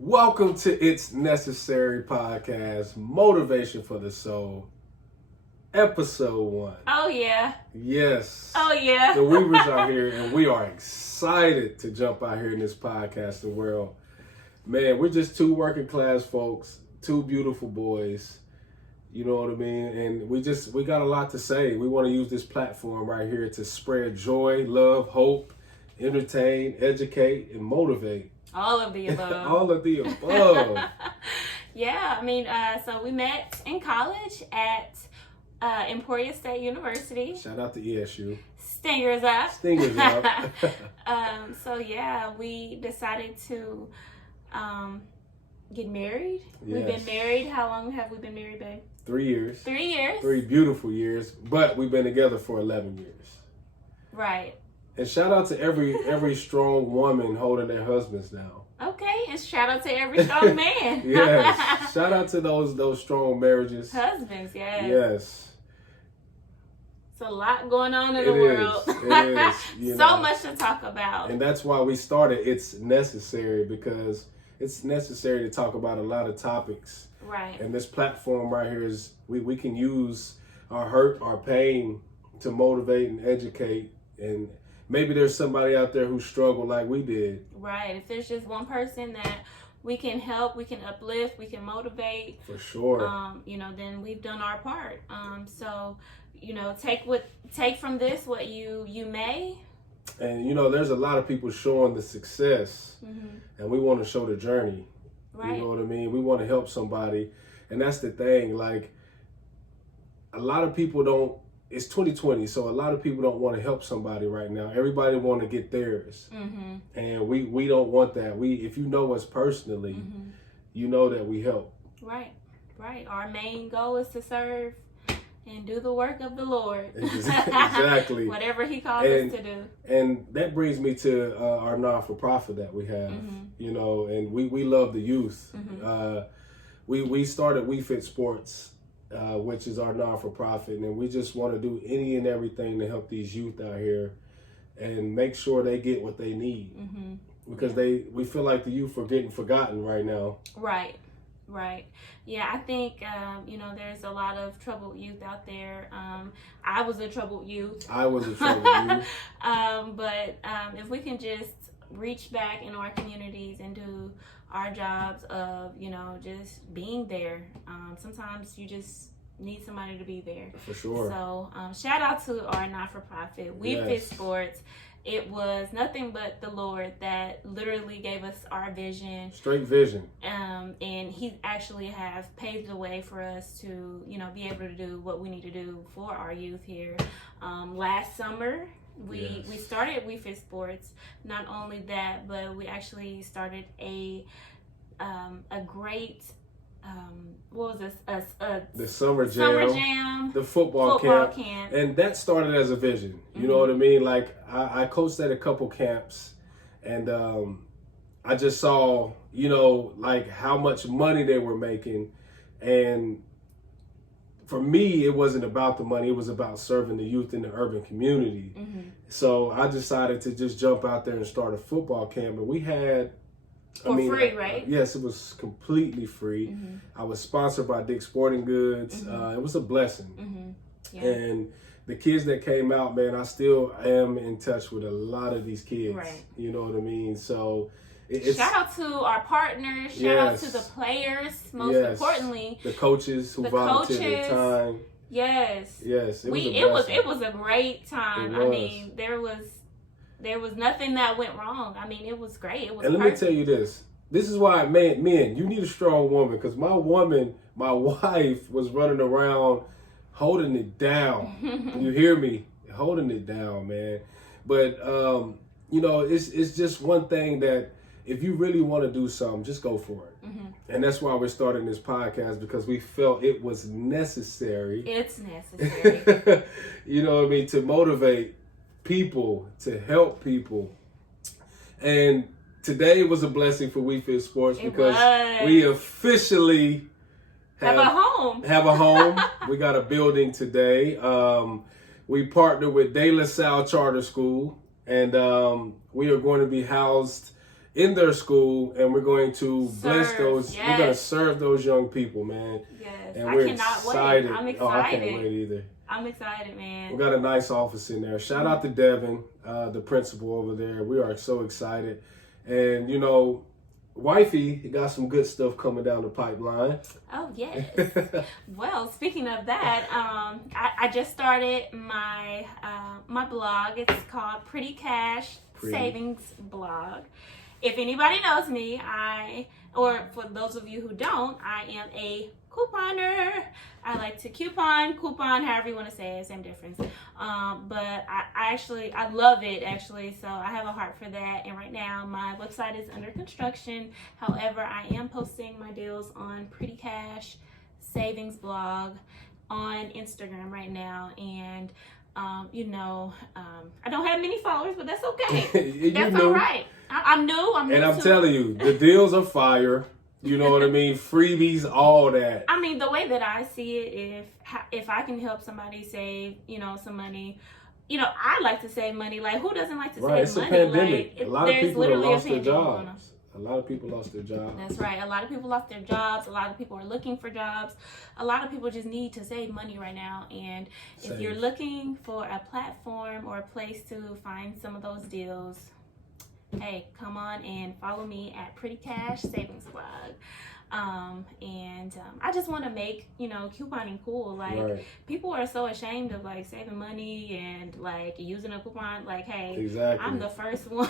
Welcome to It's Necessary Podcast, Motivation for the Soul, Episode 1. Oh, yeah. Yes. Oh, yeah. The Weavers are here, and we are excited to jump out here in this podcasting world. Man, we're just two working class folks, two beautiful boys. You know what I mean? And we got a lot to say. We want to use this platform right here to spread joy, love, hope, entertain, educate, and motivate. All of the above. All of the above. So we met in college at Emporia State University. Shout out to ESU. Stingers up. Stingers up. We decided to get married. Yes. We've been married. How long have we been married, babe? 3 years. 3 years. 3 beautiful years. But we've been together for 11 years. Right. And shout out to every strong woman holding their husbands down. Okay, and shout out to every strong man. Yes. Shout out to those strong marriages. Husbands, yes. Yes. It's a lot going on in the world. It is. So much to talk about. And that's why we started It's Necessary, because it's necessary to talk about a lot of topics. Right. And this platform right here is we can use our hurt, our pain to motivate and educate. And maybe there's somebody out there who struggled like we did. Right. If there's just one person that we can help, we can uplift, we can motivate. For sure. Then we've done our part. Take from this what you may. And there's a lot of people showing the success, and we want to show the journey. Right. You know what I mean? We want to help somebody, and that's the thing. Like, a lot of people don't. It's 2020, so a lot of people don't want to help somebody right now. Everybody want to get theirs, and we don't want that. If you know us personally, you know that we help. Right. Our main goal is to serve and do the work of the Lord. Exactly. Whatever He calls us to do. And that brings me to our non-for-profit that we have. And we love the youth. We started We Fit Sports, which is our non-for-profit, and we just want to do any and everything to help these youth out here and make sure they get what they need. Because we feel like the youth are getting forgotten right now. Right. Yeah, I think, there's a lot of troubled youth out there. I was a troubled youth. But if we can just reach back in our communities and do our jobs of, just being there. Sometimes you just need somebody to be there. For sure. So shout out to our not-for-profit, We Fit Sports. It was nothing but the Lord that literally gave us our vision. Straight vision. And He actually have paved the way for us to, be able to do what we need to do for our youth here. Last summer, we started We Fit Sports. Not only that, but we actually started a great what was this? The summer jam, the football camp, and that started as a vision. You know what I mean? Like I coached at a couple camps, and I just saw like how much money they were making, and for me it wasn't about the money. It was about serving the youth in the urban community. So I decided to just jump out there and start a football camp, and we had. Free, right? Yes, it was completely free. I was sponsored by Dick's Sporting Goods. It was a blessing. Yeah. And the kids that came out, man, I still am in touch with a lot of these kids. Right. You know what I mean? So shout out to our partners. Shout out to the players. Most importantly, the coaches who volunteered their time. Yes. It was a great time. I mean, there was nothing that went wrong. I mean, it was great. It was perfect. Let me tell you this. This is why, men, you need a strong woman. Because my wife, was running around holding it down. You hear me? Holding it down, man. But, it's just one thing that if you really want to do something, just go for it. And that's why we're starting this podcast, because we felt it was necessary. It's necessary. You know what I mean? To motivate people, to help people. And today was a blessing for We Fit Sports because we officially have a home. We got a building today. We partnered with De La Salle Charter School, and we are going to be housed in their school, and we're going to bless those. Yes. We're going to serve those young people, man. Yes, and we're cannot excited. wait. I'm excited. Oh, I can't wait either. I'm excited, man. We got a nice office in there. Shout out to Devin, the principal over there. We are so excited. And, you know, wifey got some good stuff coming down the pipeline. Oh, yes. Well, speaking of that, I just started my my blog. It's called Pretty Cash Savings Blog. If anybody knows me, or for those of you who don't, I am a couponer. I like to coupon, however you want to say it, same difference. But I love it actually. So I have a heart for that. And right now my website is under construction. However, I am posting my deals on Pretty Cash Savings Blog on Instagram right now. And I don't have many followers, but that's okay. That's all right. I'm new. And I'm telling you, the deals are fire. You know what I mean? Freebies, all that. I mean, the way that I see it, if I can help somebody save, some money, I like to save money. Like, who doesn't like to save money? It's a pandemic. Like, a lot of people have lost their jobs. A lot of people lost their jobs. That's right. A lot of people lost their jobs. A lot of people are looking for jobs. A lot of people just need to save money right now. And if you're looking for a platform or a place to find some of those deals, hey, come on and follow me at Pretty Cash Savings Blog. I just want to make, couponing cool. Like, people are so ashamed of, like, saving money and, like, using a coupon. Like, hey, exactly. I'm the first one.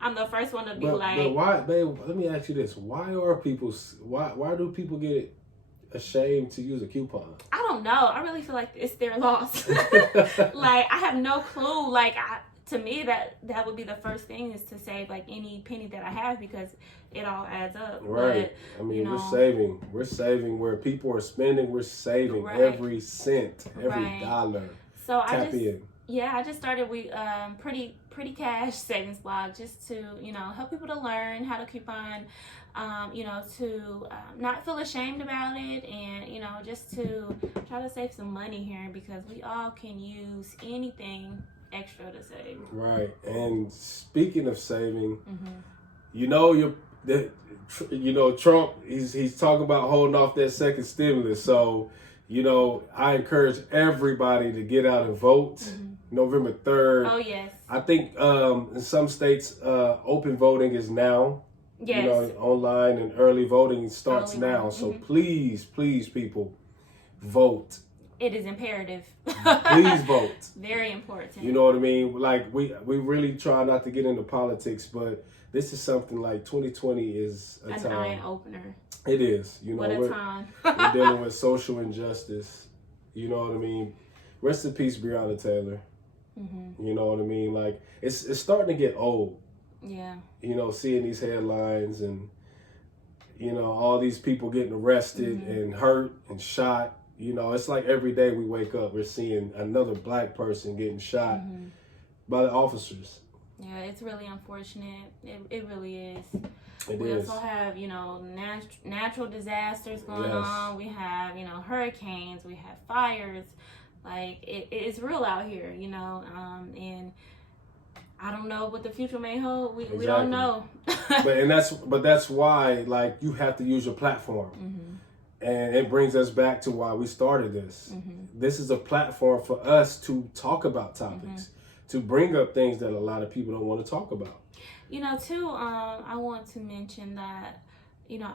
I'm the first one to be like. But why, babe, let me ask you this. Why do people get ashamed to use a coupon? I don't know. I really feel like it's their loss. Like, I have no clue. Like, to me, that would be the first thing, is to save like any penny that I have, because it all adds up. Right. But, I mean, we're saving where people are spending. We're saving every cent, every dollar. So I just started with Pretty Cash Savings Blog, just to help people to learn how to coupon, to not feel ashamed about it, and just to try to save some money here, because we all can use anything extra to save. Right. And speaking of saving, Trump, he's talking about holding off that second stimulus. So, I encourage everybody to get out and vote. November 3rd. Oh, yes. I think in some states, open voting is now. Yes. Online and early voting starts now. So please, people, vote. It is imperative. Please vote. Very important. You know what I mean? Like, we really try not to get into politics, but this is something like 2020 is an eye-opener. It is. What a time. We're dealing with social injustice. You know what I mean? Rest in peace, Breonna Taylor. You know what I mean? Like, it's starting to get old. Yeah. Seeing these headlines and, all these people getting arrested and hurt and shot. It's like every day we wake up, we're seeing another black person getting shot by the officers. Yeah, it's really unfortunate. It really is. We also have, natural disasters going on. We have, hurricanes. We have fires. Like, it's real out here, and I don't know what the future may hold. We don't know. but that's why, like, you have to use your platform. And it brings us back to why we started this. This is a platform for us to talk about topics, to bring up things that a lot of people don't want to talk about. Too, I want to mention that,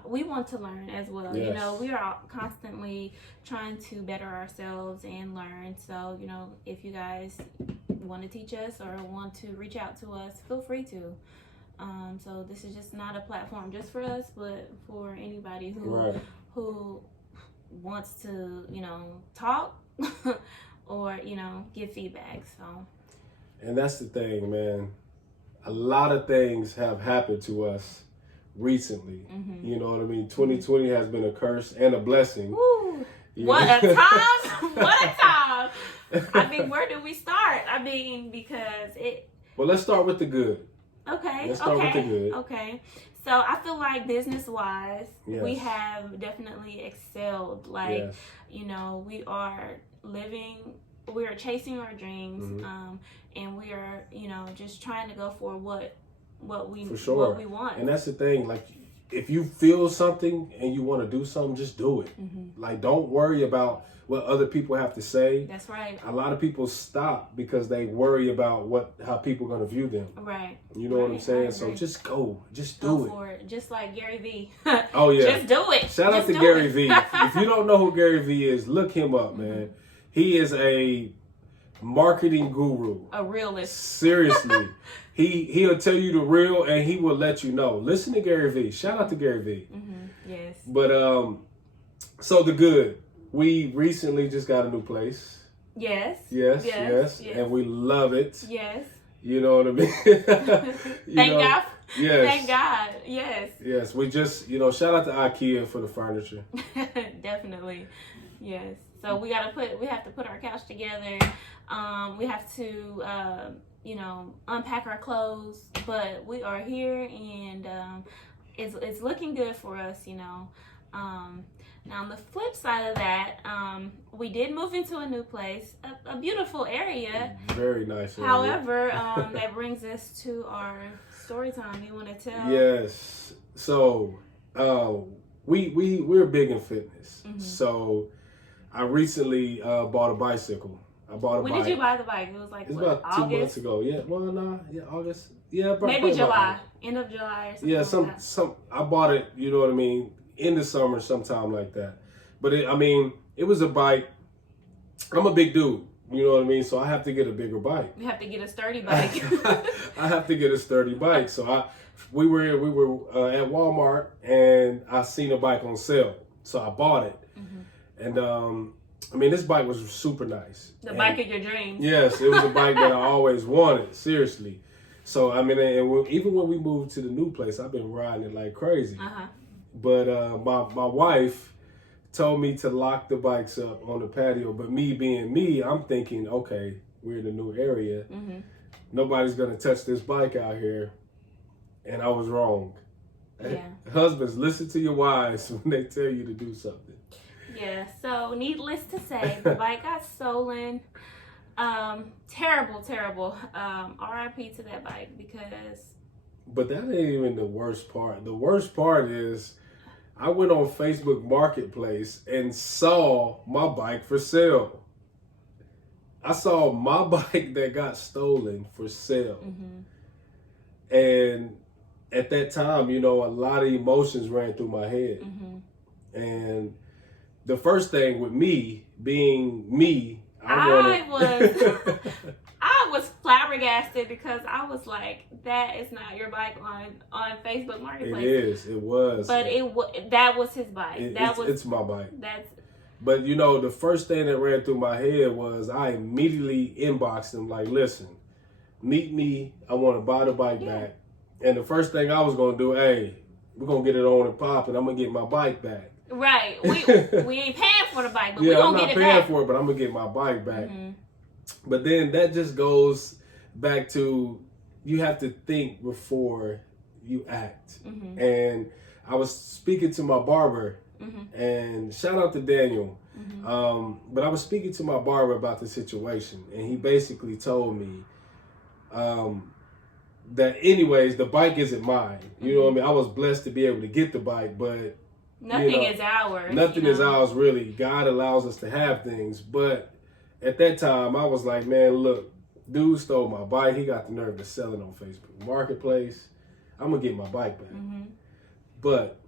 we want to learn as well. Yes. We are constantly trying to better ourselves and learn. So, if you guys want to teach us or want to reach out to us, feel free to. So this is just not a platform just for us, but for anybody who wants to, talk or, give feedback. So. And that's the thing, man. A lot of things have happened to us recently. You know what I mean? 2020 has been a curse and a blessing. Woo. What a time! What a time! I mean, where do we start? I mean, because it... Well, let's start with the good. Okay. Let's start with the good. Okay. So I feel like business-wise, we have definitely excelled. Like, we are chasing our dreams, and we are, just trying to go for what what we For sure. what we want. And that's the thing. Like, if you feel something and you want to do something, just do it. Like, don't worry about what other people have to say. That's right. A lot of people stop because they worry about how people are going to view them. Right. You know what I'm saying? So just go. Just do go it. for it. Just like Gary Vee. Oh, yeah. Just do it. Shout out to Gary Vee. If you don't know who Gary Vee is, look him up, man. He is a marketing guru. A realist. Seriously. He'll tell you the real, and he will let you know. Listen to Gary Vee. Shout out to Gary Vee. Yes. But so the good. We recently just got a new place. Yes. Yes. And we love it. Yes. You know what I mean? Thank God. Yes. Thank God. Yes. Yes. We just, shout out to IKEA for the furniture. Definitely. Yes. So we have to put our couch together. We have to unpack our clothes, but we are here, and it's looking good for us, Now, on the flip side of that, we did move into a new place, a beautiful area. Very nice area. However, that brings us to our story time. You want to tell? Yes. So, we're big in fitness. So, I recently bought a bicycle. I bought a bike. When did you buy the bike? It was like, about August? 2 months ago. Yeah. Well, August. Yeah, maybe July. End of July or something. Yeah, like that. I bought it, you know what I mean, in the summer, sometime like that. But it was a bike. I'm a big dude, you know what I mean? So I have to get a bigger bike. You have to get a sturdy bike. I have to get a sturdy bike. So we were at Walmart, and I seen a bike on sale. So I bought it. And this bike was super nice. The bike of your dreams. Yes, it was a bike that I always wanted, seriously. So, even when we moved to the new place, I've been riding it like crazy. But my wife told me to lock the bikes up on the patio. But me being me, I'm thinking, okay, we're in a new area. Nobody's going to touch this bike out here. And I was wrong. Yeah. Husbands, listen to your wives when they tell you to do something. Yeah, so needless to say, the bike got stolen. Terrible. RIP to that bike, because... But that ain't even the worst part. The worst part is I went on Facebook Marketplace and saw my bike for sale. I saw my bike that got stolen for sale. And at that time, a lot of emotions ran through my head. And the first thing with me being me, I was flabbergasted, because I was like, that is not your bike on Facebook Marketplace. It was. But that was his bike. It's my bike. But the first thing that ran through my head was I immediately inboxed him like, listen, meet me. I want to buy the bike back. And the first thing I was going to do, hey, we're going to get it on and pop, and I'm going to get my bike back. Right. We ain't paying for the bike, but we're going to get it back. I'm not paying for it, but I'm going to get my bike back. But then that just goes back to, you have to think before you act. And I was speaking to my barber, and shout out to Daniel. But I was speaking to my barber about the situation, and he basically told me that anyways, the bike isn't mine. You know what I mean? I was blessed to be able to get the bike, but nothing is ours. Nothing is ours, really. God allows us to have things. But at that time, I was like, man, look, dude stole my bike. He got the nerve to sell it on Facebook Marketplace. I'm going to get my bike back. But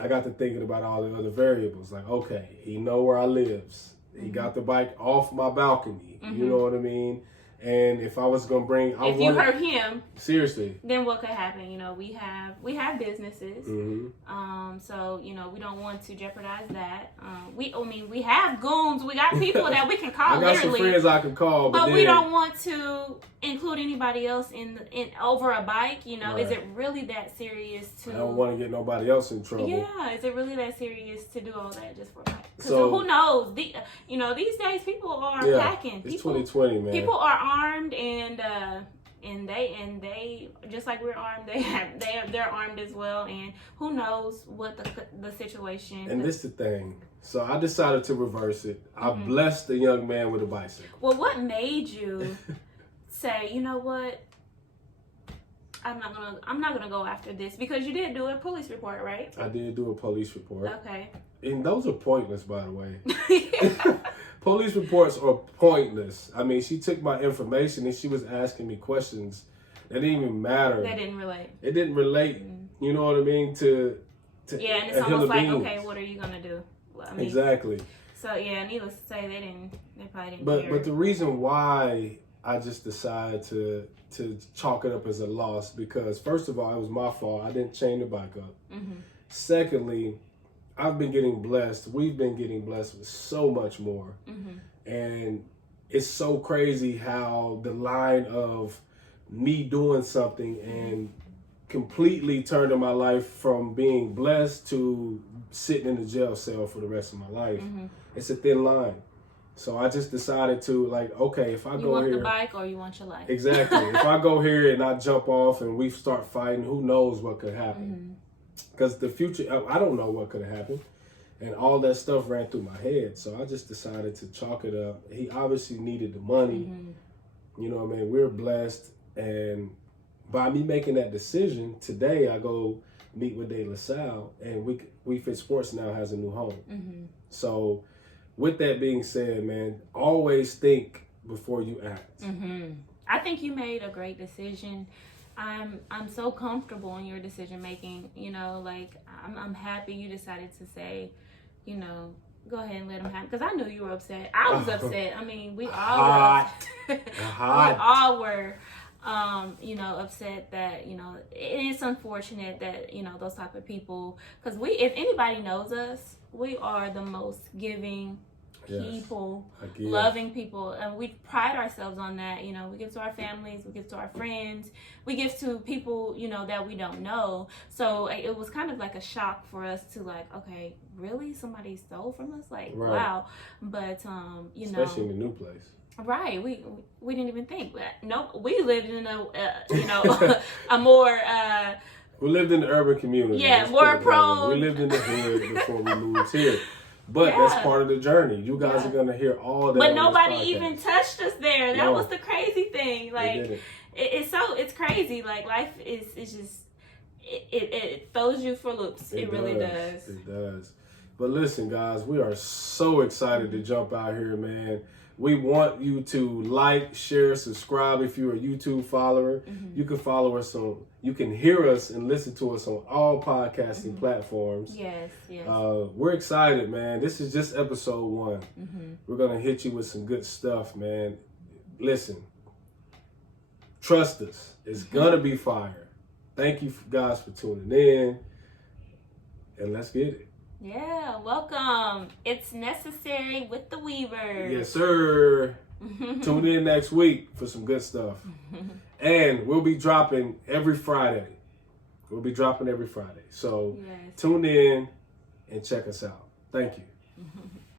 I got to thinking about all the other variables. Like, okay, he know where I lives. He got the bike off my balcony. You know what I mean? And if I was gonna bring, you hurt him, seriously, then what could happen? We have businesses, so we don't want to jeopardize that. We have goons. We got people that we can call. I got some friends I can call, but we don't want to include anybody else in over a bike. Right. Is it really that serious? I don't want to get nobody else in trouble. Yeah, is it really that serious to do all that just for a bike? So who knows? These days people are packing. It's 2020, man. People are armed, and they just like we're armed. They're armed as well, and who knows what the situation. And this is the thing. So I decided to reverse it. I blessed the young man with a bicycle. Well, what made you say, you know what? I'm not gonna go after this because you did do a police report, right? I did do a police report. Okay. And those are pointless, by the way. Police reports are pointless. I mean, she took my information and she was asking me questions that didn't even matter. That didn't relate. It didn't relate. You know what I mean? To yeah, and it's almost like, okay, what are you gonna do? Well, I mean, exactly. So yeah, needless to say, they probably didn't. But the reason why I just decided to chalk it up as a loss because first of all, it was my fault. I didn't chain the bike up. Secondly, I've been getting blessed. We've been getting blessed with so much more. And it's so crazy how the line of me doing something and completely turning my life from being blessed to sitting in the jail cell for the rest of my life. It's a thin line. So I just decided to okay, if I go here. You want the bike or you want your life? Exactly. If I go here and I jump off and we start fighting, who knows what could happen? Because the future, I don't know what could have happened. And all that stuff ran through my head. So I just decided to chalk it up. He obviously needed the money. You know what I mean? We're blessed. And by me making that decision, today I go meet with De La Salle and We Fit Sports now has a new home. So with that being said, man, always think before you act. I think you made a great decision. I'm so comfortable in your decision making. You know, I'm happy you decided to say, you know, go ahead and let him have. Because I knew you were upset. I was upset. I mean, we all were. We all were. You know, upset that, you know, it's unfortunate that, you know, those type of people, because if anybody knows us, we are the most giving people, loving people, and we pride ourselves on that. You know, we give to our families, we give to our friends, we give to people, you know, that we don't know. So it was kind of like a shock for us to okay, really, somebody stole from us, wow. But you know, especially in a new place. Right, we didn't even think that. No, we lived in a you know a more we lived in the urban community. Yeah, more prone. We lived in the hood before we moved here. But that's part of the journey. You guys are gonna hear all that. But nobody even touched us there. That was the crazy thing. It's crazy. Life is just it throws you for loops. It really does. It does. But listen, guys, we are so excited to jump out here, man. We want you to like, share, subscribe. If you're a YouTube follower, you can follow us you can hear us and listen to us on all podcasting platforms. Yes. We're excited, man. This is just episode 1. We're going to hit you with some good stuff, man. Listen, trust us. It's going to be fire. Thank you guys for tuning in. And let's get it. Yeah, welcome. It's Necessary with the Weavers. Yes, sir. Tune in next week for some good stuff. And we'll be dropping every Friday. So tune in and check us out. Thank you.